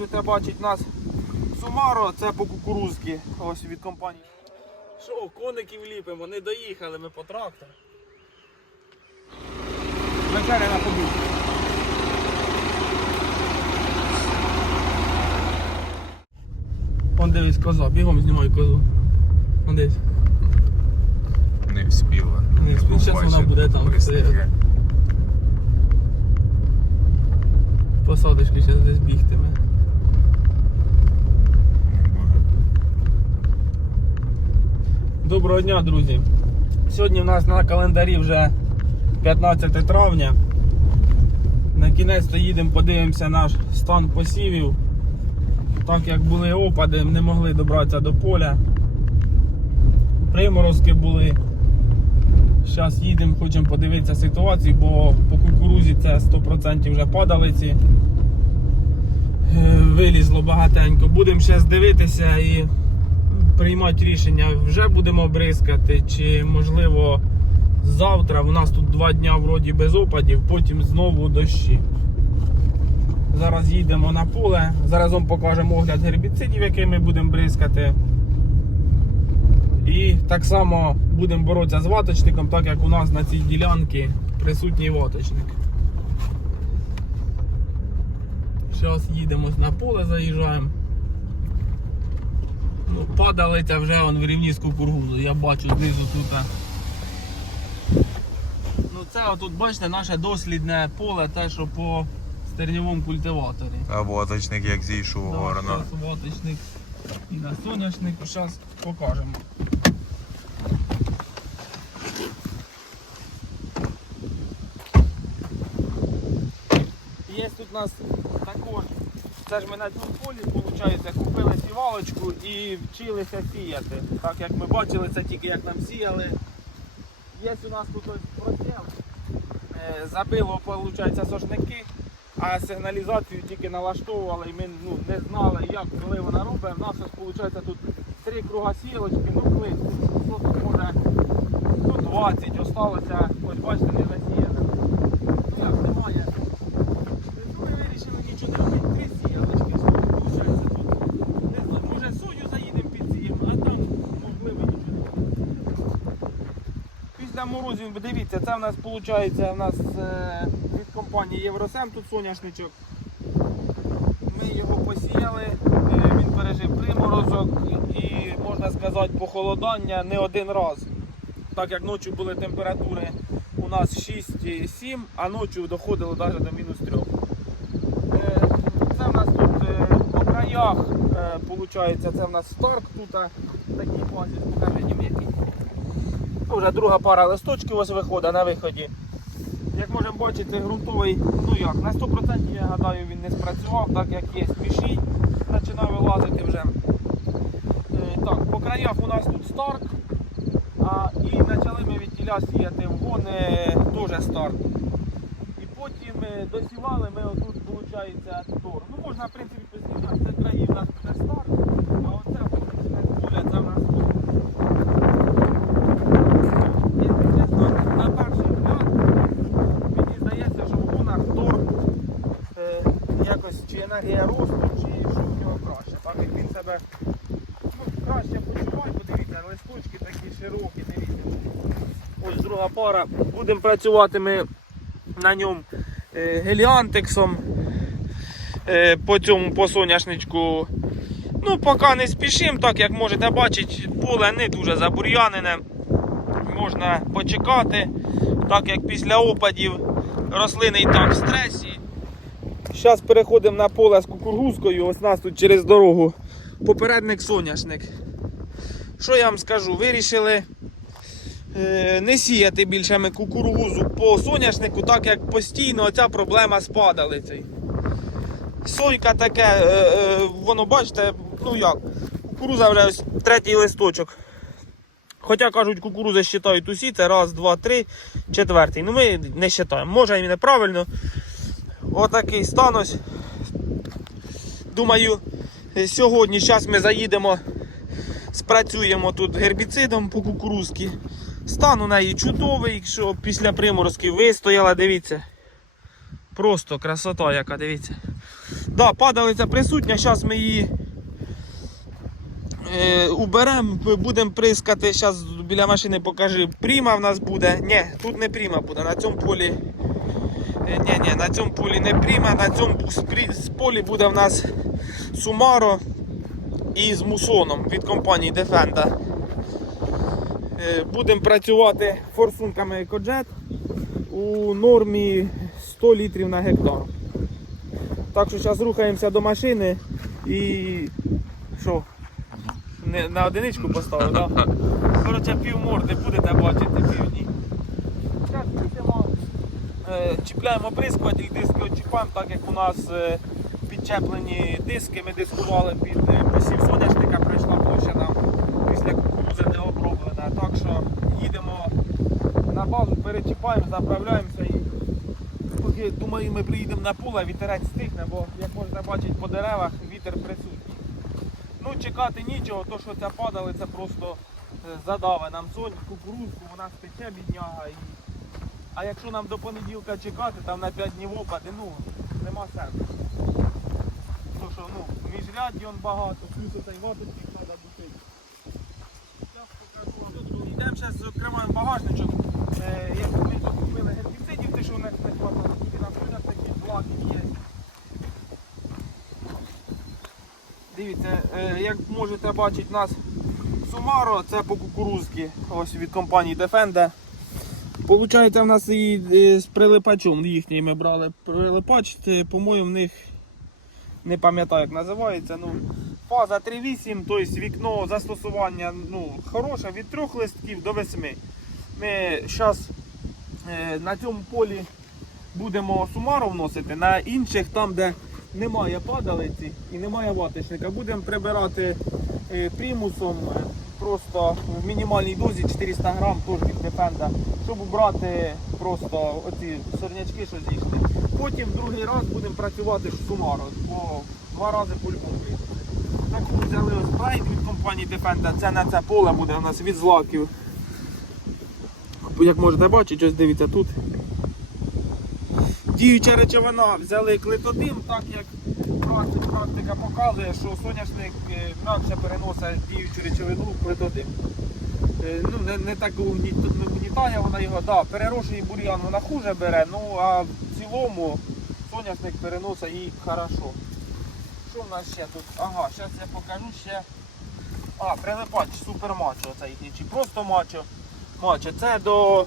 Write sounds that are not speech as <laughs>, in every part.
можете бачити нас Сумаро, це по кукурузки, ось від компанії. Що, коників ліпимо, не доїхали ми по трактор. Вечеря на побіг. Вон дивись коза, бігом знімай козу. Вон дивись. Не вспіла. Не вспіла. Щас вона буде там Посадочки зараз десь бігтиме. Доброго дня, друзі. Сьогодні в нас на календарі вже 15 травня. На кінець то їдемо, подивимося наш стан посівів. Так як були опади, не могли добратися до поля. Приморозки були. Зараз їдемо, хочемо подивитися ситуацію, бо по кукурузі це 100% вже падалиці. Е, Вилізло багатенько. Будемо зараз дивитися і приймати рішення, вже будемо бризкати, чи можливо завтра. У нас тут два дня вроді без опадів, потім знову дощі. Зараз їдемо на поле. Зараз вам покажемо огляд гербіцидів, якими будемо бризкати. І так само будемо боротися з ваточником, так як у нас на цій ділянці присутній ваточник. Зараз їдемо на поле, заїжджаємо. Ну, падалиця вже он в рівні з кукурузу, я бачу знизу тут. Ну це отут, бачите, наше дослідне поле, те, що по стерньовому культиваторі. А воточник як зійшов гарно. Зараз ваточник і на соняшнику. Зараз покажемо. Є тут у нас також, це ж ми на цьому полі, виходить, купили сівалочку і вчилися сіяти. Так як ми бачили, це тільки як нам сіяли. Є у нас тут ось протяг. Е, Забило, виходить, сошники, а сигналізацію тільки налаштовували і ми ну, не знали, як, коли вона робить. У нас ось, виходить, тут три круга сілочки, ну клин, тут може тут 20 осталося, ось бачите, не засіяне. Ну як немає. Ну, Ми вирішили нічого не робити, три сіялочки, що виходить тут. Не знаю, може сою заїдемо підсіємо, а там можливо нічого не буде. Після морозів, дивіться, це в нас виходить у нас е, від компанії Євросем тут соняшничок. Ми його посіяли, е, він пережив приморозок і можна сказати похолодання не один раз. Так як ночі були температури у нас 6-7, а ночі доходило навіть до мінус 3. Е, Це в нас тут по краях, виходить, це в нас старк тут, покажи їм який. Ну, Вже друга пара листочків ось виходить на виході. Як можемо бачити, ґрунтовий, ну як, на 100% я гадаю він не спрацював, так як є спішій, починав вилазити вже. Е, так, по краях у нас тут старк, а, і почали ми від тіля сіяти вгони теж старк. І потім е, досівали ми отут, виходить, тор. Ну можна в принципі посівати, це краї в нас старк, а оце поля, це в нас тор. Якщо чесно, на перший погляд, мені здається, що в гонах тор е, якось чи енергія росту, чи що в нього краще. Так як він себе ну, краще почуває, подивіться, листочки такі широкі, дивіться. Ось друга пара. Будемо працювати ми на ньому е, геліантексом е, по цьому по соняшничку. Ну, поки не спішимо, так як можете бачити, поле не дуже забур'янене. Можна почекати, так як після опадів рослини і так в стресі. Зараз переходимо на поле з кукурузкою. Ось нас тут через дорогу попередник соняшник. Що я вам скажу? Вирішили е, не сіяти більше ми кукурузу по соняшнику, так як постійно оця проблема з падалицею. Сойка таке, е, е, воно бачите, ну як, кукуруза вже ось третій листочок. Хоча кажуть, кукурузи вважають усі, це раз, два, три, четвертий. Ну ми не вважаємо. Може і неправильно. Отакий стан ось. Думаю, сьогодні зараз ми заїдемо, спрацюємо тут гербіцидом по кукурузці. Стан у неї чудовий, що після приморозків вистояла, дивіться. Просто красота яка, дивіться. Да, падалиця присутня, зараз ми її е, уберемо, будемо прискати. Зараз біля машини покажи. Пріма в нас буде. Ні, тут не пріма буде. На цьому полі. Е, ні, ні, на цьому полі не пріма, на цьому полі буде в нас Сумаро із мусоном від компанії Defenda. Е, Будемо працювати форсунками EcoJet у нормі 100 літрів на гектар. Так що зараз рухаємося до машини і що? Не, на одиничку поставив, так? Да? <laughs> Коротше, пів морди будете бачити, пів ні. Зараз їдемо, е, чіпляємо прискуватель, диски очіпаємо, так як у нас е, підчеплені диски, ми дискували під е, посів соняшника, пройшла площа нам після кукурузи не оброблена. Так що їдемо на базу, перечіпаємо, заправляємося і поки думаю, ми приїдемо на поле, вітерець стихне, бо як можна бачити по деревах, вітер присутній. Ну, чекати нічого, то що ця падали, це просто е, задаве нам сонь, кукурузку, вона спече бідняга. А якщо нам до понеділка чекати, там на 5 днів опади, ну, нема сенсу. То що, ну, міжрядді он багато, плюс оцей ваточник треба покажу. Йдемо зараз, відкриваємо багажничок. Е, як ми тут купили гербіцидів, те, що у нас не хватало, тільки на полях такі блаків є. Дивіться, е, як можете бачити, нас Sumaru, це по кукурузки, ось від компанії Defender. Получається, в нас і е, з прилипачом їхній ми брали прилипач, по-моєму, в них не пам'ятаю, як називається. Ну, фаза 3.8, тобто вікно застосування ну, хороше від трьох листків до 8. Ми зараз на цьому полі будемо сумару вносити, на інших, там, де немає падалиці і немає ваточника, будемо прибирати е, примусом е, просто в мінімальній дозі 400 грам теж від Defenda, щоб убрати просто оці сорнячки, що зійшли. Потім другий раз будемо працювати з сумару, бо два рази по-любому вийде. Так ми взяли ось спрей від компанії Defenda, це на це поле буде у нас від злаків. Як можете бачити, ось дивіться тут. Діюча речовина взяли клетодим, так як практика, практика показує, що соняшник інакше переносить діючу речовину клетодим. Е, Ну, не, не так угнітає вона його, да, перерошує бур'ян вона хуже бере, ну а в цілому соняшник переносить її хорошо. Що в нас ще тут? Ага, зараз я покажу ще. А, прилипач супермачо, це чи просто мачо. Мачо. Це до.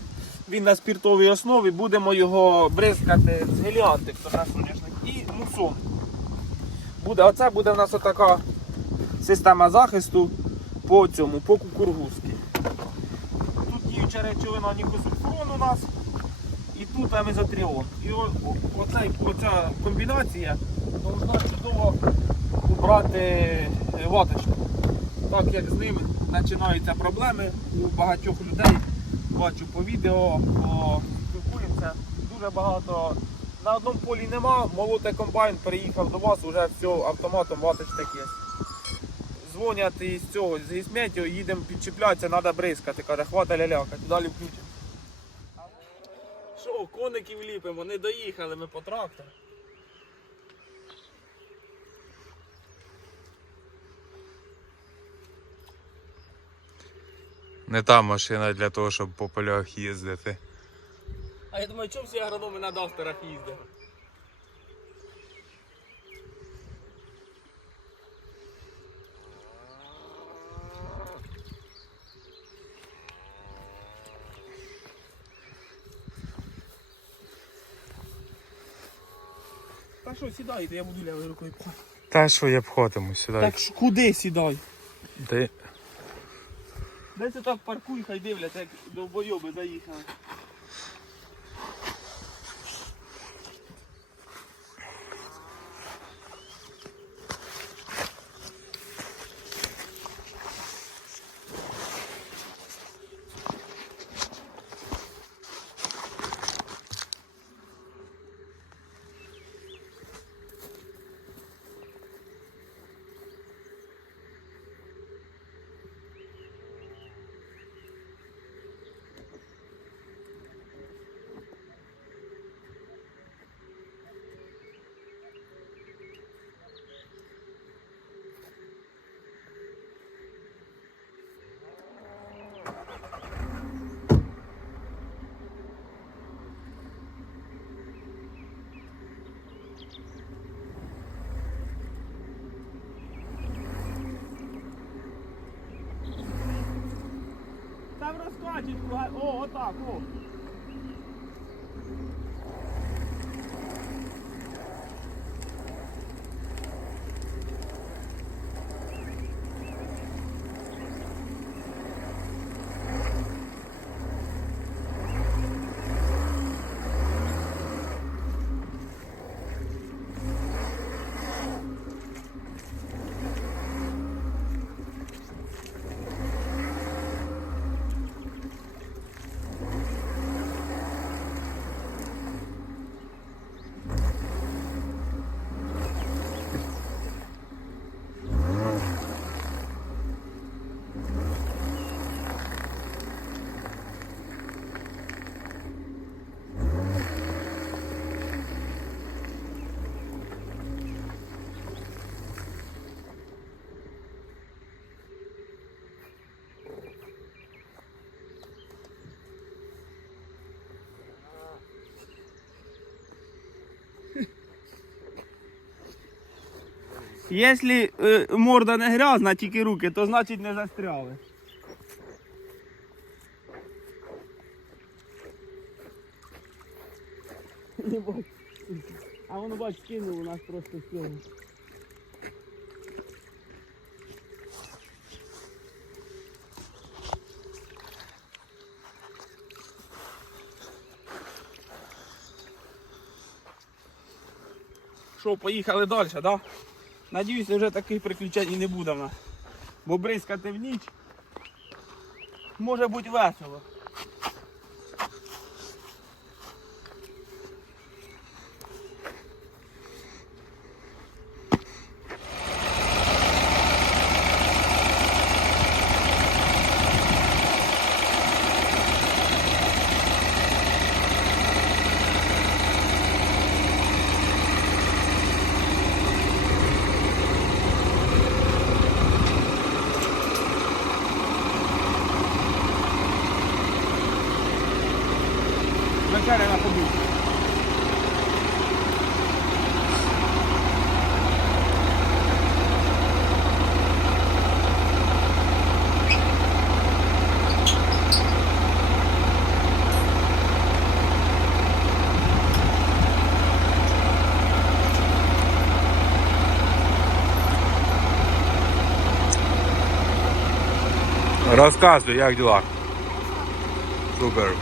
Він на спіртовій основі, будемо його бризкати з геліантик на соняшник і мусон. Буде, оце буде в нас отака система захисту по цьому, по кукургузки. Тут діюча речовина нікосульфурон у нас і тут амезотріон. І оцей, оця комбінація повинна чудово убрати е, ваточку. Так як з ним починаються проблеми у багатьох людей. Бачу по відео, по. Дуже багато. На одному полі нема, молоте комбайн переїхав до вас, вже все автоматом ваточник є. Дзвонять із цього, з Гісметю, їдемо підчіплятися, треба бризкати. Каже, хвата ляляка, далі включимо. Що, коників ліпимо, не доїхали ми по трактору. Не та машина для того, щоб по полях їздити. А я думаю, чому всі агрономи на дастерах їздять? Та що, сідайте, я буду лівою рукою пхати. Та що я б сюди. Так ж куди сідай? Ти... Де це так паркуй, хай дивляться, як довбойоби заїхали. качечку, га- о, отак, о. Якщо е, морда не грязна, тільки руки, то значить не застряли. А воно бач, кинув у нас просто цього. Що, поїхали далі, так? Да? Надіюсь, вже таких приключень не буде в нас. Бо бризкати в ніч може бути весело. Вечеря на побіг. Розказуй, як діла? Супер.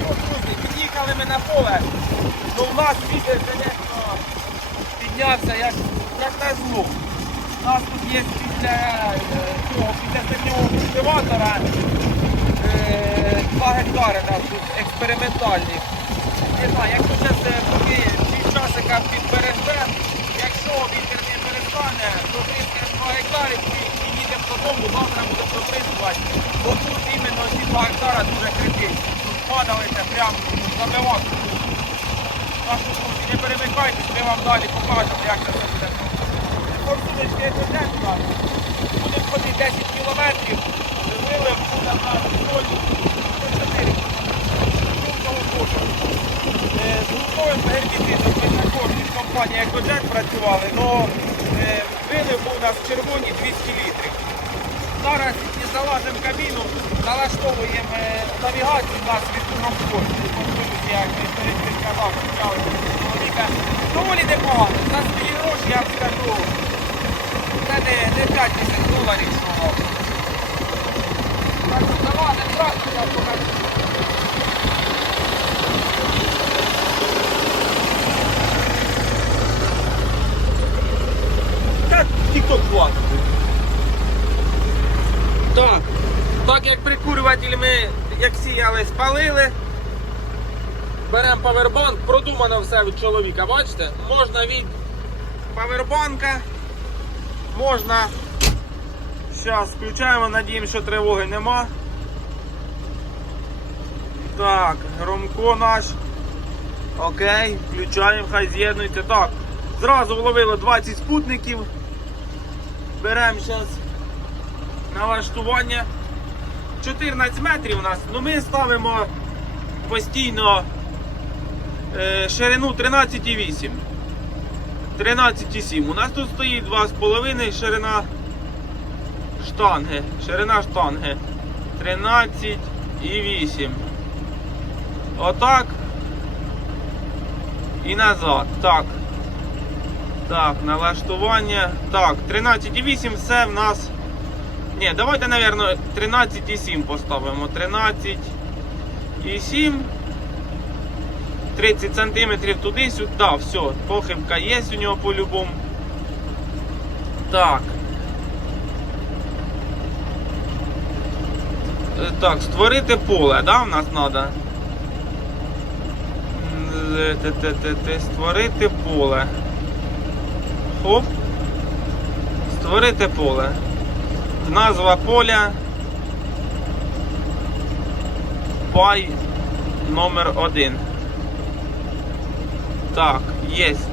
Ну, друзі, під'їхали ми на поле, то в нас вітер, звісно, піднявся як, як на зло. У нас тут є після е, цього, після синього культиватора е, 2 гектари нас тут експериментальні. Не знаю, якщо зараз поки півчасика підбережемо, якщо вітер не перестане, то 2 гектари і, їдемо додому, завтра будемо доприскувати. Бо тут іменно ці 2 гектара дуже критичні. Тут падалися прямо забивати. Так що, друзі, не перемикайтесь, ми вам далі покажемо, як це все буде. Форсуночки теж у нас. Будемо ходити 10 кілометрів, вилив буде в нас солі 104 Жовтого кольору. Е, З гуртовим гербіцидом ми також від компанії Екоджет працювали, але вилив був у нас червоні 200 літрів. Зараз і залазимо кабіну, налаштовуємо е, навігацію, нас від. Я як цим казав, почали чоловік бризка. Доволі непогано. За свої гроші я вам скажу. Це не, не 5 тисяч доларів, що. Так, що давайте трактор вам покажу. Так, тік-ток хватить. Так. Так як прикурюватель ми, як сіяли, спалили. Беремо павербанк, продумано все від чоловіка, бачите? Можна від павербанка, можна. Зараз включаємо, надіємося, що тривоги нема. Так, громко наш. Окей, включаємо, хай з'єднується. Так, зразу вловило 20 спутників. Беремо зараз налаштування. 14 метрів у нас, ну ми ставимо постійно е, ширину 13,8. 13,7. У нас тут стоїть 2,5 ширина штанги. Ширина штанги. 13,8. Отак. І назад. Так. Так, налаштування. Так, 13,8 все в нас. Ні, давайте, напевно, 13,7 поставимо. 13,7. 30 сантиметрів туди-сюди. Да, все, похибка є у нього по-любому. Так. Е, Так, створити поле, да, в нас треба? Створити поле. Хоп. Створити поле. Назва поля. Пай номер один. Так, єсть.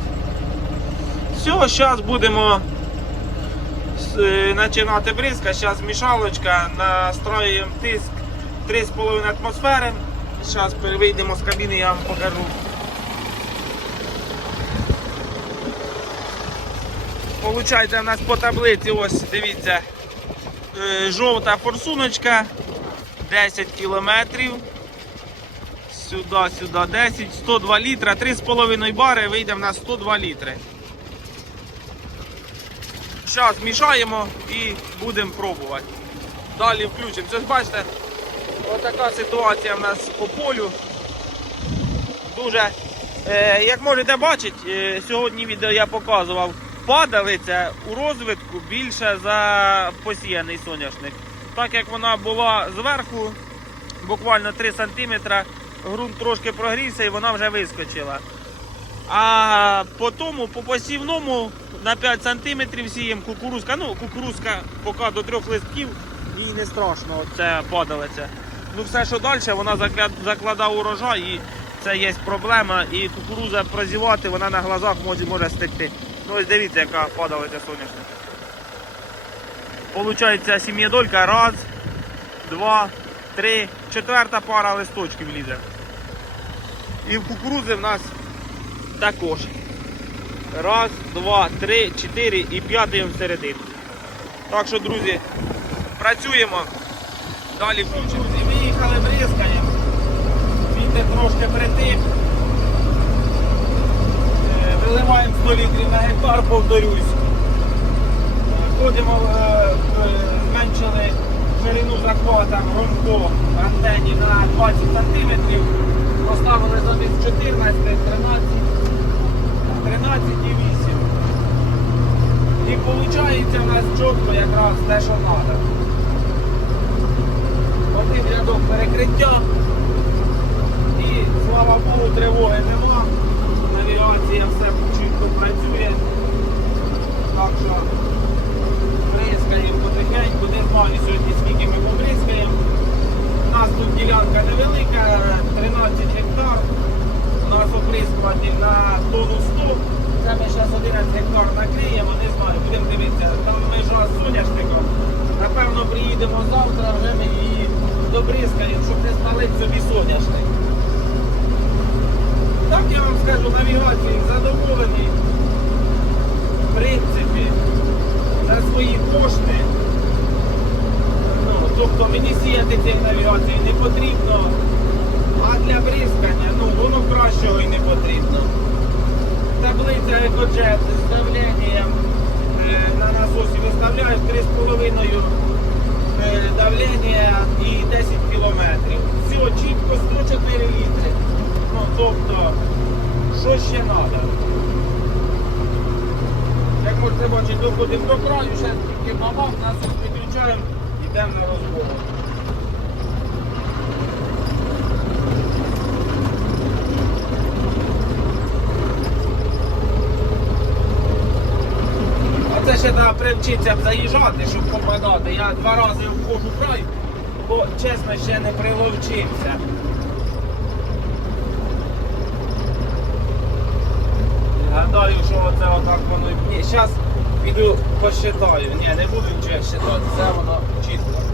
Все, зараз будемо е, починати бризка. Зараз мішалочка, настроюємо тиск 3,5 атмосфери. Зараз вийдемо з кабіни, я вам покажу. Получається, у нас по таблиці, ось дивіться, е, жовта форсуночка, 10 кілометрів. Сюди, сюди 10, 102 літра, 3,5 бари вийде в нас 102 літри. Зараз мішаємо і будемо пробувати. Далі включимо. Це ж бачите, отака ситуація в нас по полю. Дуже, е, як можете бачити, е, сьогодні відео я показував, падалиця у розвитку більше за посіяний соняшник. Так як вона була зверху, буквально 3 см, ґрунт трошки прогрівся і вона вже вискочила. А по тому, по посівному на 5 см сіємо кукурузка. Ну, кукурузка поки до трьох листків, їй не страшно, це падалиця. Ну все, що далі, вона закладає урожай і це є проблема. І кукуруза прозівати, вона на глазах може, може стекти. Ну ось дивіться, яка падалиця соняшника. Получається сім'єдолька. Раз, два, три, четверта пара листочків лізе. І в кукурузи в нас також. Раз, два, три, чотири і п'ятий всередині. Так що, друзі, працюємо. Далі включимо. Виїхали бризкаємо. Вітер трошки притих. Виливаємо 100 літрів на гектар, повторюсь. Ходимо, е, е, зменшили ширину захвата громко антені на 20 см. Поставили замість 14, 13, 13,8. І виходить у нас чітко якраз те, що треба. Один рядок перекриття. І слава Богу, тривоги нема. Навігація все чітко працює. Так що бризкаємо потихеньку, не знаю сьогодні скільки ми побризкаємо. У нас тут ділянка невелика, 13 гектар. У нас оприскуватель на тонну 100. Це ми зараз 11 гектар накриємо, не знаю, будемо дивитися. Там межа з соняшником. Напевно, приїдемо завтра, вже ми її добризкаємо, щоб не спалити собі соняшник. Так я вам скажу, навігації задоволені. В принципі, за свої кошти. Ну, тобто мені сіяти цієї навігації не потрібно, а для бризкання ну, воно кращого і не потрібно. таблиця EcoJet з давленням е, на насосі виставляють 3,5 е, давлення і 10 кілометрів. Все, чітко 104 літри. Ну, тобто, що ще треба? Як можете бачити, доходимо до краю, ще тільки бабах, насос підключаємо, йдемо на розбор. Це ще треба привчитися заїжджати, щоб попадати. Я два рази входжу в край, бо чесно ще не приловчився. Гадаю, що оце отак воно. Ні, зараз піду посчитаю. Ні, не буду нічого считати, це воно чітко.